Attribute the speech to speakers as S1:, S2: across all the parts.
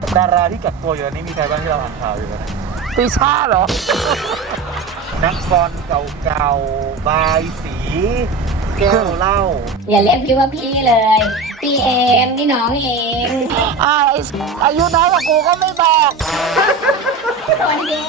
S1: ดาราที่กักตัวอยู่ตอนนี้มีใครบ้างที่เราอ่านข่าวอยู่นะ
S2: ติช่าเหรอ
S1: นักบอลเก่าๆบายสีแก้วเหล้า
S3: อย่าเรียกพี่ว่าพี่เลย พี่เอมพี่น้องเอง
S2: อายุน้อยกว่ากูก็ไม่บอก
S3: สวัสดี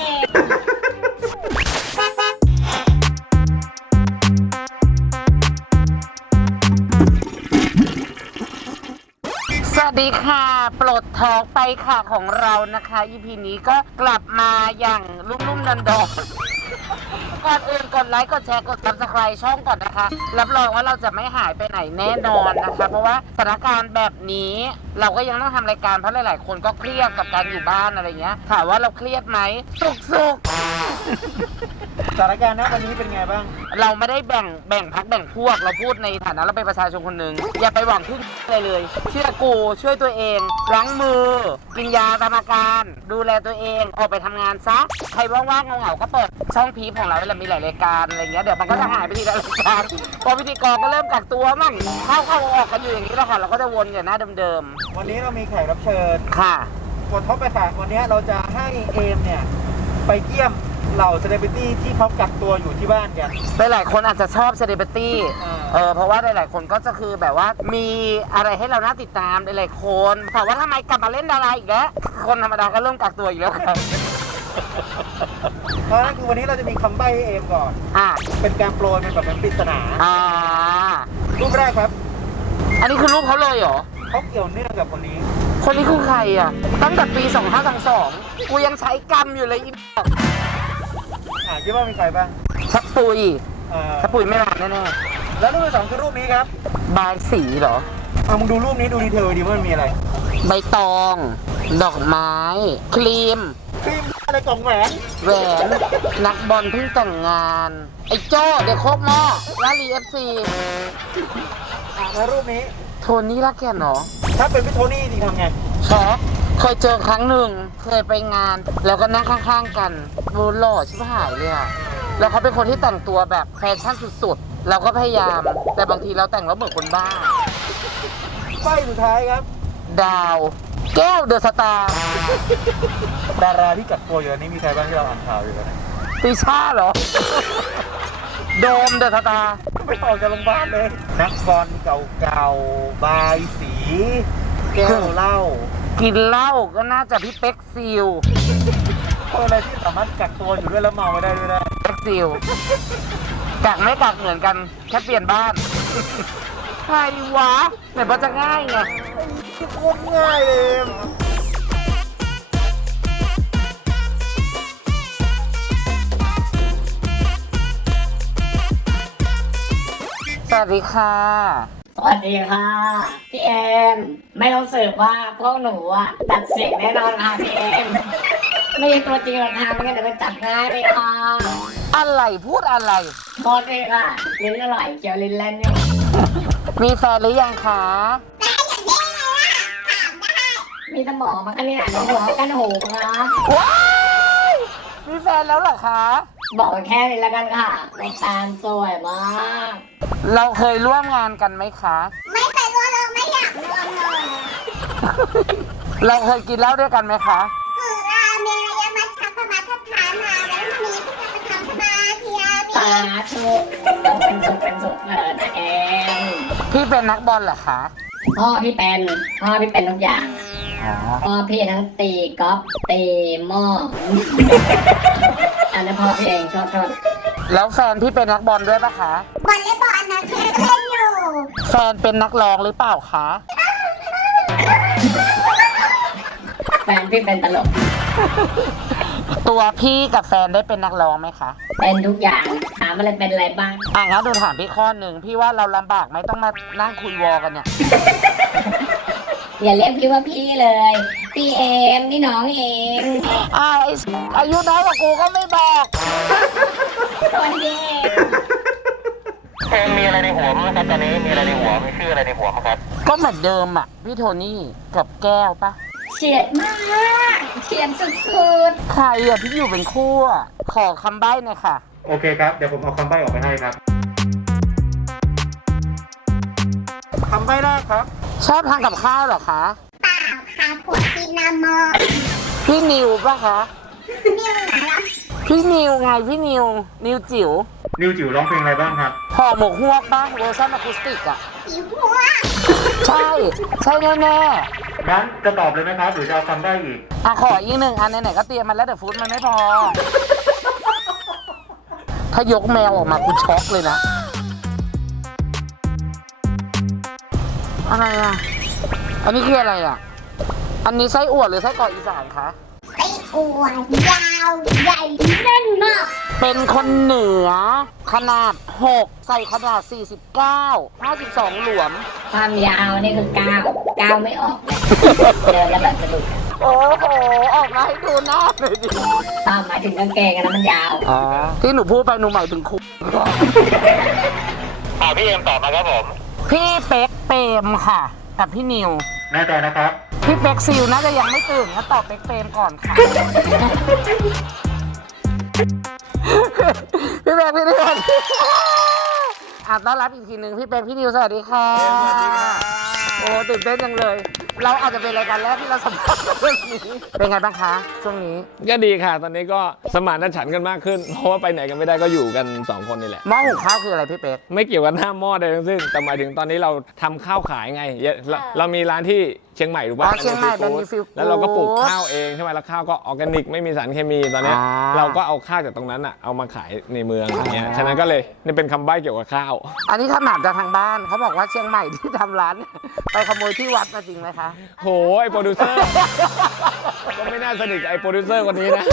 S2: สวัสดีค่ะปลดทอกไปค่ะของเรานะคะ EP นี้ก็กลับมาอย่างลุ่มๆดอนๆก่อนอื่นกดไลค์กดแชร์กด Subscribe ช่องก่อนนะคะรับรองว่าเราจะไม่หายไปไหนแน่นอนนะคะเพราะว่าสถานการณ์แบบนี้เราก็ยังต้องทำรายการเพราะหลายๆคนก็เครียดกับการอยู่บ้านอะไรเงี้ยถามว่าเราเครียดไหมสุก
S1: สถานการณ์ณวันนี้เป็นไงบ้าง
S2: เราไม่ได้แบ่งพรรคแบ่งพวกเราพูดในฐานะเราเป็นประชาชนคนหนึ่งอย่าไปหวังพึ่งอะไรเลยเชื่อกูช่วยตัวเองล้างมือกินยาตามอาการดูแลตัวเองออกไปทำงานซะใครว่างๆเหงาๆก็เปิดช่องพีพของเราเวลามีหลายรายการอะไรเงี้ยเดี๋ยวมันก็จะหายไปทีละรายการพอพิธีกรก็เริ่มกักตัวมั่งเข้าออกกันอยู่อย่างนี้แล้วค่ะเราก็จะวนอย่างหน้าเดิม
S1: ๆวันนี้เรามีแขกรับเชิญ
S2: ค่ะ
S1: กดท็อปไปค่ะวันนี้เราจะให้เอมเนี่ยไปเยี่ยมเหล่าเซเลบริตี้ที่เขากักตัวอยู่ที่บ้านกัน
S2: หลายคนอาจจะชอบเซเลบริตี้เพราะว่าหลายๆคนก็จะคือแบบว่ามีอะไรให้เราน่าติดตามหลายๆคนถามว่าทำไมกลับมาเล่นดาราอีกแล้วคนธรรมดาก็เริ่มกักตัวอีกแล้วครับ
S1: เพราะนั่นคือวันนี้เราจะมีคำใบ้ให้เอมก่อนเป็นการโปรยเป็นแบบเป็นปริศนารูปแรกครับ
S2: อันนี้คือรูปเขาเลยเหรอ
S1: เขาเกี่ยวเนื่องกับคนนี้
S2: คือใครอ่ะตั้งแต่ปี2522กูยังใช้กรรมอยู่เลยอี
S1: คิดว่ามีใครบ้าง
S2: ชักปุยไม่มาแน่
S1: ๆแล้วรูปที่สองคือรูปนี้ครับ
S2: บายสีเหรอ
S1: มึงดูรูปนี้ดูดีเทลดีว่ามันมีอะไร
S2: ใบตองดอกไม้ครีม
S1: อะไรกล่องแหวน
S2: นักบอลเพิ่งแต่งงานไอ้โจ้เด็กโคกหม้อลาลีFC
S1: แล้วรูปนี้
S2: โทนี่รักแกนเหรอ
S1: ถ้าเป็นพี่โทนี่จริงทำไง
S2: ช็อกเคยเจอครั้งหนึ่งเคยไปงานแล้วก็นั่งข้างๆกันดูหล่อชิบหายเลยอะแล้วเขาเป็นคนที่แต่งตัวแบบแฟชั่นสุดๆเราก็พยายามแต่บางทีเราแต่งแล้วเหมือนคนบ้า
S1: ใบสุดท้ายครับ
S2: ดาวแก้วเดอะสตาร์
S1: ดาราที่กักตัวอยู่ตอนนี้มีใครบ้างที่เราอ่านข่าวอยู่นะ
S2: ติช่าเหรอโดมเดอะสตาร์
S1: ไม่ออกจากโรงพยาบาลเลยนักบอลเก่าๆบายสีแก้วเหล้า
S2: กินเหล้าก็น่าจะพี่เป๊กซิล
S1: คนอะไรที่สามารถกักตัวอยู่ด้วยแล้วเมาไม่ได้ด้วยนะ
S2: เป๊กซิลกักไม่กักเหมือนกันแค่เปลี่ยนบ้านใครวะแต่ว่าจะง่ายไง
S1: โคตรง่ายเลย
S2: สวัสดีค่ะ
S3: สวัสดีค่ะพี่เอมไม่ต้องสืบว่าพวกหนูอ่ะตัดเสียงแน่นอนค่ะพี่เอมไม่ใช่ตัวจริงหรอกค่ะไม่งั้นเดี๋ยวไปจับง่ายเลยค่ะ
S2: อะไรพูดอะไร
S3: โทษเลยค่ะลิ้นอร่อยเกี่ยวลิ้นแล่นอยู่
S2: มีแฟนหรือยังคะ
S3: มีสมองมาคะเนี่ยหัวกันหูนะ
S2: ว้ายมีแฟนแล้วเหรอคะ
S3: บอกแค่นี้แล้วกันค่ะแฟนสวยมาก
S2: เราเคยร่วมงานกันไหมคะ
S3: ไม่เคยร่วมเลยไม่อยากร่วมเลย
S2: เราเคยกินเหล้าด้วยกันไหมคะ
S3: คือราเมงยามัชชัพมาทับทานมาแล้วมีที่จะไปทำสมาธิสาธุเป็นสุขเลยนะเอง
S2: พี่เป็นนักบอลเหรอคะ
S3: พ่อพี่เป็นทุกอย่างพ่อพี่ทั้งตีกอล์ฟตีหม้ออันนั้นพ่อพี่เองโทษ
S2: แล้วแฟนพี่เป็นนักบอลด้วยปะคะ
S3: บอลเล่นบอลนะเคยเล่นอยู่
S2: แฟนเป็นนักร้องหรือเปล่าคะ
S3: แฟนพี่เป็นตลก
S2: ตัวพี่กับแฟนได้เป็นนักร้องไหมคะ
S3: เป็นทุกอย่างถามอะไรเป็นอะไรบ้าง
S2: งั้นดูถามพี่ข้อหนึ่งพี่ว่าเราลำบากไหมต้องมานั่งคุยวอกันเนี่ย
S3: อย่าเรียกพี่ว่าพี่เลยพี่เอมพี่น้องเอง
S2: อายุน้อยกว่ากูก็ไม่บอก
S3: สวัสดี
S1: เอมมีอะไรในหัวมั้งครับตอนนี้มีอะไรในหัวมีชื่ออะไรในหัวมั้งครับ
S2: ก็เหมือนเดิมอ่ะพี่โทนี่กับแก้วปะ
S3: เฉียดมากเฉียดสุด
S2: ๆใครอ่ะที่อยู่เป็นคู่ขอคำใบ้หน่อยค่ะ
S1: โอเคครับเดี๋ยวผมเอาคำใบ้ออกไปให้ครับคำใบ้แรกครับ
S2: ชอบทานกับข้าวเหรอคะ
S3: เปล่าค่ะ
S4: ผัวที่หน้ามอ
S2: พี่นิวปะคะ
S4: นิ้วไหนล่ะ
S2: พี่นิวไงพี่นิวจิ๋ว
S1: นิวจิ๋วร้องเพลงอะไรบ้างครับ
S2: ห่อหมกฮวกบ้างเวอร์ชันอะคูสติกอะ
S4: สีหัว
S2: ใช่แน่
S1: งั้นจะตอบเลยไหมครับหรือจะฟังได้อีก
S2: ๆขออีกหนึ่งอันไหนๆก็เตรียมมาแล้วแต่ฟู้ดมันไม่พอ ถ้ายกแมวออกมากูช็อกเลยนะ อะไรอ่ะ อันนี้คืออะไรอ่ะ อันนี้ไส้อั่วหรือไส้กรอกอีสานคะ
S4: ไส้อั่วยาวใหญ่แน่นมาก
S2: เป็นคนเหนือขนาด 6 ใส่ขนาด 49 52 หลวม
S3: ความยาวนี่คือก้าวไม่ออกเดินแล้วแบบสะดุด
S2: โอ้โห ออกมาให้ดูหน้าเลยดิ
S3: ตามหมายถึงกางเกงนะมันยาว
S2: อ๋อ ที่หนูพูดไปหนูหมายถึงคุก
S1: พี่เอ็มตอบมาครับผม
S2: พี่เป๊กเปรมค่ะ กับพี่นิว
S1: แน่ใจนะครับ
S2: พี่เป๊กซิลน่าจะยังไม่ตื่นงั้นตอบเป๊กเปรมก่อนค่ะ พี่เป๊กพี่นิวต้อนรับอีกทีหนึ่งพี่เป๊กพี่นิวสวัสดีค่ะ
S1: สวัสดีค่ะ
S2: โอ้ตื่นเต้นจังเลย เราอาจจะเป็นรายการแรกที่เราสัมภาษณ์เรื่องนี้เป็นไงบ้างคะช่วงนี้
S5: ก็ดีค่ะ ตอนนี้ก็สมานฉันท์กันมากขึ้น เพราะว่าไปไหนกันไม่ได้ก็อยู่กัน 2 คนนี่แหละ
S2: หม้อหุงข้าวคืออะไรพี่เป๊ก
S5: ไม่เกี่ยวกับหน้าหม้อใดทั้งสิ้นแต่หมายถึงตอนนี้เราทำข้าวขายไงเรามีร้านที่เชียงใหม่ถูกป่ะ
S2: เชียงใหม่เป็นฟิล
S5: แล้วเราก็ปลูกข้าวเองใช่ไหมแล้วข้าวก็ออร์แกนิกไม่มีสารเคมีตอนเนี้ยเราก็เอาข้าวจากตรงนั้นอ่ะเอามาขายในเมืองอย่างเงี้ยฉะนั้นก็เลยนี่เป็นคำใบ้เกี่ยวกับข้าว
S2: อันนี้ถ้าหมามจากทางบ้านเขาบอกว่าเชียงใหม่ที่ทำร้านเนี่ยไปขโมยที่วัดมาจริงไหมคะ
S5: โหไอโปรดิวเซอร์ ก็ไม่น่าสนิทกับไอโปรดิวเซอร์คนนี้นะ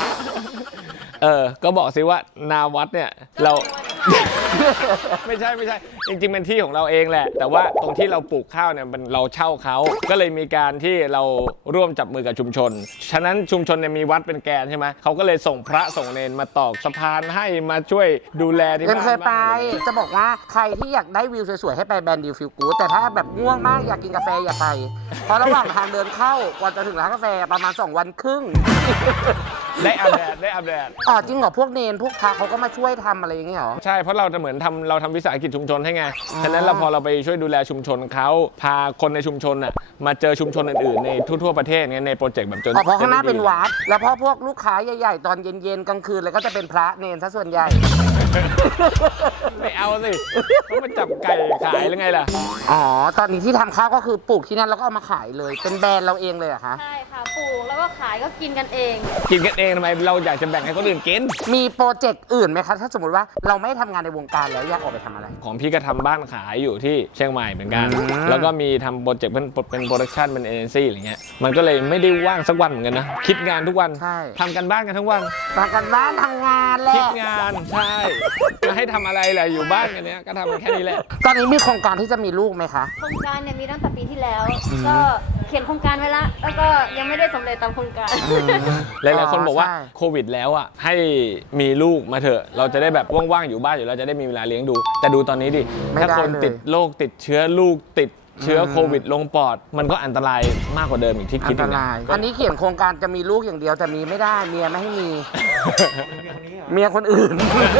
S5: ก็บอกสิว่านาวัดเนี่ยเรา ไม่ใช่จริงๆเป็นที่ของเราเองแหละ แต่ว่าตรงที่เราปลูกข้าวเนี่ยมันเราเช่าเขาก็เลยมีการที่เราร่วมจับมือกับชุมชนฉะนั้นชุมชนเนี่ยมีวัดเป็นแกนใช่ไหมเขาก็เลยส่งพระส่งเนรมาตอกสะพานให้มาช่วยดูแลที่
S2: เอ็ม
S5: บ้าน
S2: เคยไป
S5: บ้างอะไรอย่างเงี้ย
S2: จะบอกว่าใครที่อยากได้วิวสวยๆให้ไปแบรนด์ดิวฟิลกู๊ดแต่ถ้าแบบง่วงมากอยากกินกาแฟอย่าไป เพราะระหว่างทางเดินเข้ากว่าจะถึงร้านกาแฟประมาณ2 วันครึ่ง
S5: ได้อาบแดด
S2: อ๋อจริงเหรอพวกเนนพวกพระเขาก็มาช่วยทำอะไรอย่างเงี้ยเหรอ
S5: ใช่เพราะเราจะเหมือนเราทำวิสาหกิจชุมชนให้ไงฉะนั้นพอเราไปช่วยดูแลชุมชนเขาพาคนในชุมชนน่ะมาเจอชุมชนอื่นๆในทั่วๆประเทศเนี่ยในโปรเจกต์แบบจน
S2: อ๋อเพราะข้างหน้าเป็นวัดแล้วพอพวกลูกค้าใหญ่ๆตอนเย็นๆกลางคืนเลยก็จะเป็นพระเนนซะส่วนใหญ่
S5: ไม่เอาสิต้องมาจับไก่ขายหรือไงล่ะ
S2: อ๋อตอนนี้ที่ทำข้าวก็คือปลูกที่นั่นแล้วก็เอามาขายเลยเป็นแบรนด์เราเองเลยเหรอคะ
S6: ใช่ค่ะปลูกแล้วก็ขายก็กินกันเอง
S5: กินกันเองทำไมเราอยากจะแบ่งให้คนอื่นกิน
S2: มีโปรเจกต์อื่นไหมคะถ้าสมมติว่าเราไม่ทำงานในวงการแล้วอยากออกไปทำอะไร
S5: ของพี่ก็ทำบ้านขายอยู่ที่เชียงใหม่เหมือนกัน แล้วก็มีทำโปรเจกต์เป็นโปรดักชันเป็นเอเจนซี่อะไรเงี้ยมันก็เลยไม่ได้ว่างสักวันเหมือนกันนะคิดงานทุกวัน
S2: ใช่
S5: ทำกันบ้านกันทั้งวัน
S2: มากันบ้านทำงานแห
S5: คิด
S2: ละ
S5: งานใช่จะให้ทำอะไรแหละอยู่บ้านกันเนี้ยก็ทำกันแค่นี้แหละ
S2: ตอนนี้มีโครงการที่จะมีลูกไหมคะ
S6: โครงการเนี่ยมีตั้งแต่ปีที่แล้ว ก็เขียนโครงการไว้ละแล้วก็ยังไม่ได้สำเร็จตามโครงการ
S5: หลายๆคนบอกว่า
S2: ใช่
S5: โควิดแล้วอ่ะให้มีลูกมาเถอะเราจะได้แบบว่างๆอยู่บ้านอยู่เราจะได้มีเวลาเลี้ยงดู แต่ดูตอนนี้ดิ
S2: ไม่
S5: ถ้า
S2: ได้
S5: คน
S2: เลย
S5: ติดโรคติดเชื้อลูกติดเชื้อโควิดลงปอด มันก็อันตรายมากกว่าเดิมอีกที่
S2: อั
S5: คิด
S2: น
S5: อ
S2: ต
S5: ยู่นะ
S2: รายอันนี้เขียนโครงการจะมีลูกอย่างเดียวแต่มีไม่ได้เมียไม่ให้มี เมียคนอื่น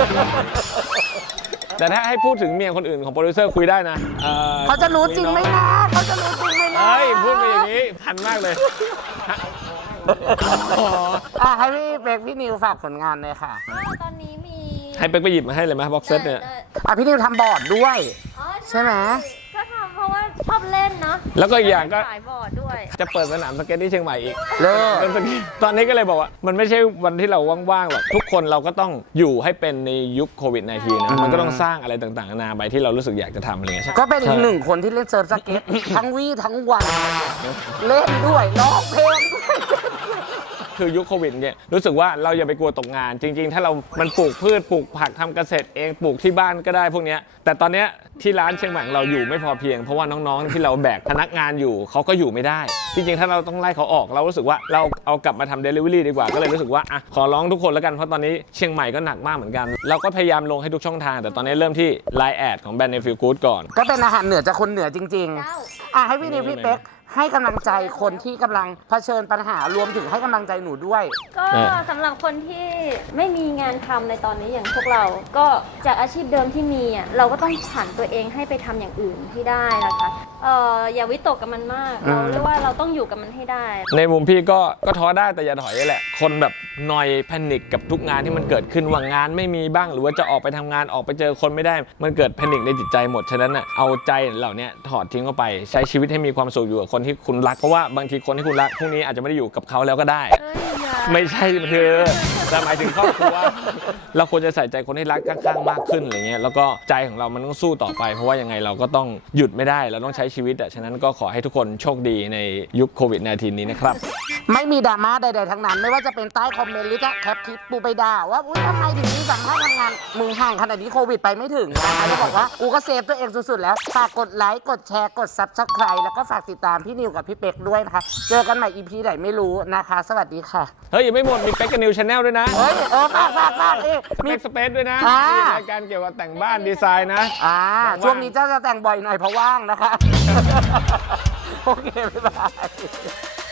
S5: แต่ถ้าให้พูดถึงเมียคนอื่นของโปรดิวเซอร์คุยได้นะ
S2: เขาจะรู้จริงไหมนะเขาจะรู้จริงไหมนะ
S5: เฮ้ยพูดไปอย่างนี้พันมากเลยอ๋อ
S2: ให้พี่เป๊กพี่นิวฝากผลงานเลยค่ะ
S6: ตอนนี้มี
S5: ให้เป็กไปหยิบมาให้เลยไหมบ็อกเซตเนี่ย
S2: พี่นิวทำบอร์ดด้วย
S6: อ๋อ
S2: ใช่ไหม
S6: ก็ทำเพราะว่าชอบเล่นเนาะ
S5: แล้วก็อีกอย่างก็
S6: ขายบอร์ดด้วย
S5: จะเปิดสนามสเก็ตที่เชียงใหม่อีก
S2: เลิก
S5: ตอนนี้ก็เลยบอกว่ามันไม่ใช่วันที่เราว่างๆหรอกทุกคนเราก็ต้องอยู่ให้เป็นในยุคโควิด -19 นะมันก็ต้องสร้างอะไรต่างๆนานาไปที่เรารู้สึกอยากจะทำอะไรเงี้ย
S2: ก็เป็นอีกหนึ่งคนที่เล่นเซิร์ฟสเก็ต ทั้งวี่ทั้งวัน เล่นด้วยร้องเพลงด้วย
S5: คือยุคโควิดเนี่ยรู้สึกว่าเราอย่าไปกลัวตกงาน จริง ๆ ถ้าเรามันปลูกพืชปลูกผักทำเกษตรเองปลูกที่บ้านก็ได้พวกเนี้ยแต่ตอนเนี้ยที่ร้านเชียงใหม่เราอยู่ไม่พอเพียงเพราะว่าน้องๆที่เราแบกพนักงานอยู่เขาก็อยู่ไม่ได้ จริงๆถ้าเราต้องไล่เขาออกเรารู้สึกว่าเราเอากลับมาทำ Delivery ดีกว่าก็เลยรู้สึกว่าอ่ะขอร้องทุกคนแล้วกันเพราะตอนนี้เชียงใหม่ก็หนักมากเหมือนกันเราก็พยายามลงให้ทุกช่องทางแต่ตอนนี้เริ่มที่ Line แอดของแบรนด์ Feel Good ก่อน
S2: ก็เป็นอาหารเหนือจากคนเหนือจริง
S6: เจ้า
S2: ๆให้พี่นิวพี่เป๊กให้กำลังใจคนที่กำลังเผชิญปัญหารวมถึงให้กำลังใจหนูด้วย
S6: ก็สำหรับคนที่ไม่มีงานทำในตอนนี้อย่างพวกเรา ก็จากอาชีพเดิมที่มีอ่ะเราก็ต้องผันตัวเองให้ไปทำอย่างอื่นที่ได้นะคะอย่าวิตกกับมันมากเราเรียกว่าเราต้องอยู่กับมันให้ได้
S5: ในมุมพี่ก็ท้อได้แต่อย่าถอยแหละคนแบบนอยแพนิคกับทุกงานที่มันเกิดขึ้นว่างานไม่มีบ้างหรือว่าจะออกไปทำงานออกไปเจอคนไม่ได้มันเกิดแพนิคในจิตใจหมดฉะนั้นน่ะเอาใจเหล่านี้ถอดทิ้งเข้าไปใช้ชีวิตให้มีความสุขอยู่กับคนที่คุณรักเพราะว่าบางทีคนที่คุณรักพรุ่งนี้อาจจะไม่ได้อยู่กับเขาแล้วก็ได้ ไม่ใช่คือแต่หมายถึงครอบครัวเราควรจะใส่ใจคนที่รักข้างๆมากขึ้นอะไรเงี้ยแล้วก็ใจของเรามันต้องสู้ต่อไปเพราะว่ายังไงเราก็ต้องหยุดไม่ได้เราต้องใช้ชีวิตฉะนั้นก็ขอให้ทุกคนโชคดีในยุคโควิด -19 นี้นะครับ
S2: ไม่มีดราม่าใดๆทั้งนั้นไม่ว่าจะเป็นใต้คอมเมนต์หรือจะแคปคลิปปูไปด่าว่าอุ้ยทำไมถึงมีสัมภาษณ์ทำงานมึงห่างขนาดนี้โควิดไปไม่ถึงนะคะแล้วบอกว่ากูก็เซฟตัวเองสุดๆแล้วฝากกดไลค์กดแชร์กด Subscribe แล้วก็ฝากติดตามพี่นิวกับพี่เป็กด้วยนะคะเจอกันใหม่ EP ไหนไม่รู้นะคะสวัสดีค่ะ
S5: เฮ้ยยังไม่หมดมีเป็กกับนิวชาแนลด้วยนะ
S2: เฮ้ยฝาก
S5: มี
S2: มี
S5: สเปซด้วยนะ
S2: อ่า
S5: มีรายการเกี่ยวกับแต่งบ้านดีไซน์นะ
S2: ช่วงนี้เจ้าจะแต่งบ่อยหน่อยเพราะว่างนะคะ โอเคบ๊ายบาย